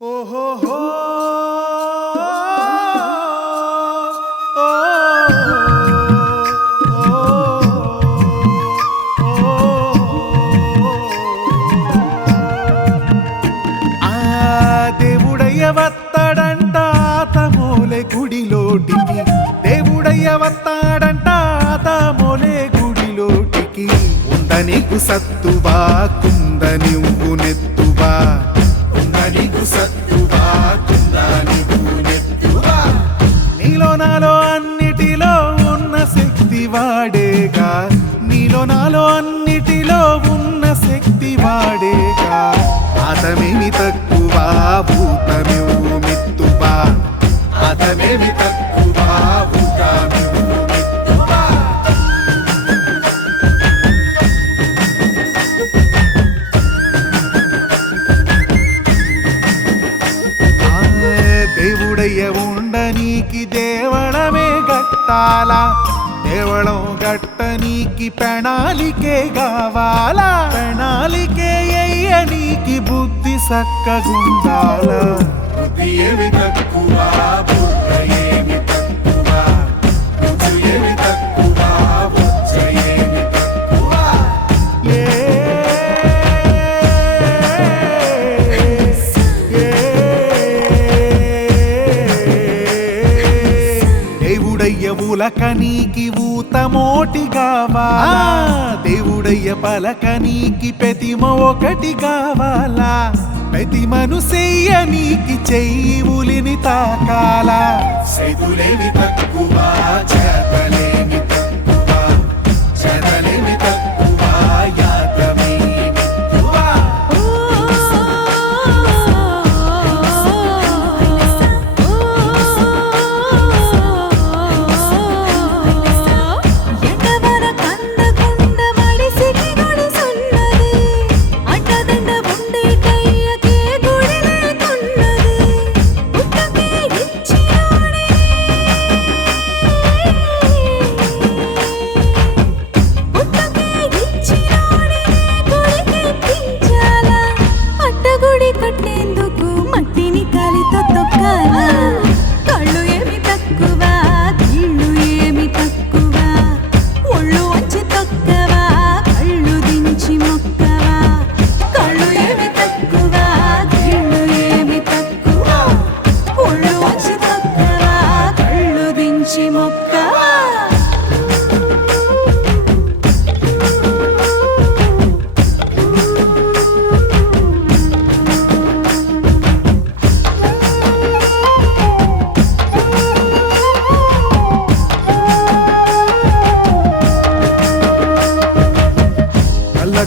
ఓహోహో దేవుడయ్య వస్తాడంట ఆతమోలే గుడిలోటికి దేవుడయ్య వస్తాడంట ఆతమోలే గుడిలోటికి ఉందనీకు సత్తువా కుంద నువ్వు నెత్తువా ఉందనీకు సత్తువా కుంద నువ్వు నెత్తువా నీలో నాలో అన్నిటిలో ఉన్న శక్తి వాడేగా నీలో నాలో అన్నిటిలో ఉన్న శక్తి వాడేగా ఆతమేమి తక్కువ భూతమేవు మిత్తువా ఆతమేమి తక్కువ భూతమేవు మిత్తువా దేవుడయ్య ఉండనీకి దేవళమే గట్టాలా దేవళం గట్టనీకి ప్రణాళికే కావాలా ప్రణాళికే అయ్యనీకి బుద్ధి సక్కగుండాల బుద్ధి ఏమి తక్కువ బుద్ధ ఏమి తక్కువ బుద్ధి ఏమి తక్కువ బుద్ధ ఏమి తక్కువ దేవుడయ్య ఉలకనీకి ఊతమోటి కావాలా దేవుడయ్య పలకనీకి ప్రతిమ ఒకటి కావాలా ప్రతిమను చెయ్యనీకి చెయ్యి ఉలిని తాకాలా సెదులేమి తక్కువ చేతలేమి తక్కువ చేతలేమి తక్కువ యాతమేమి తక్కువ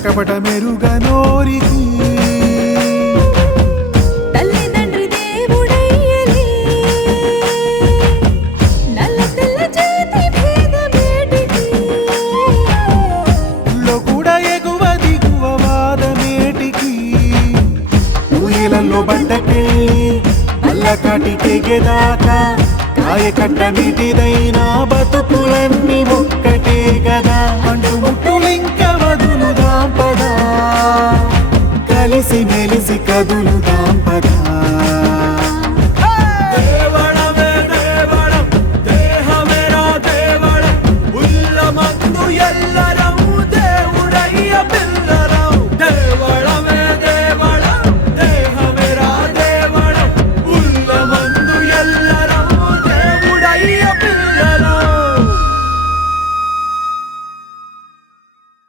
కపట మెరుగనోరికి తల్లిదండ్రి దేవుడయ్యలే నల్ల తెల్ల జాతి భేదమేటికి ఉల్లో కూడా ఎగువ దిగువ వాదమేటికి ఊయలలో బండకెళ్ళి అల్లకాటికెగేదాకా కాయ కట్ట నీటిదైనా బతుకులన్నీ